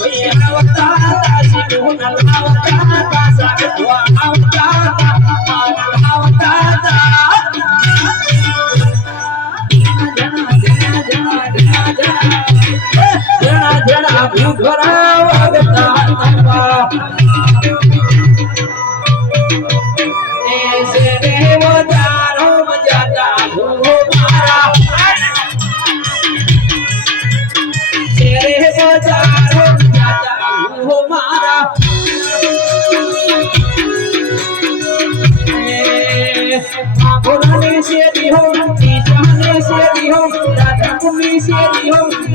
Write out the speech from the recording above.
घरा बोलने से बिहो से भी हमने से बिहू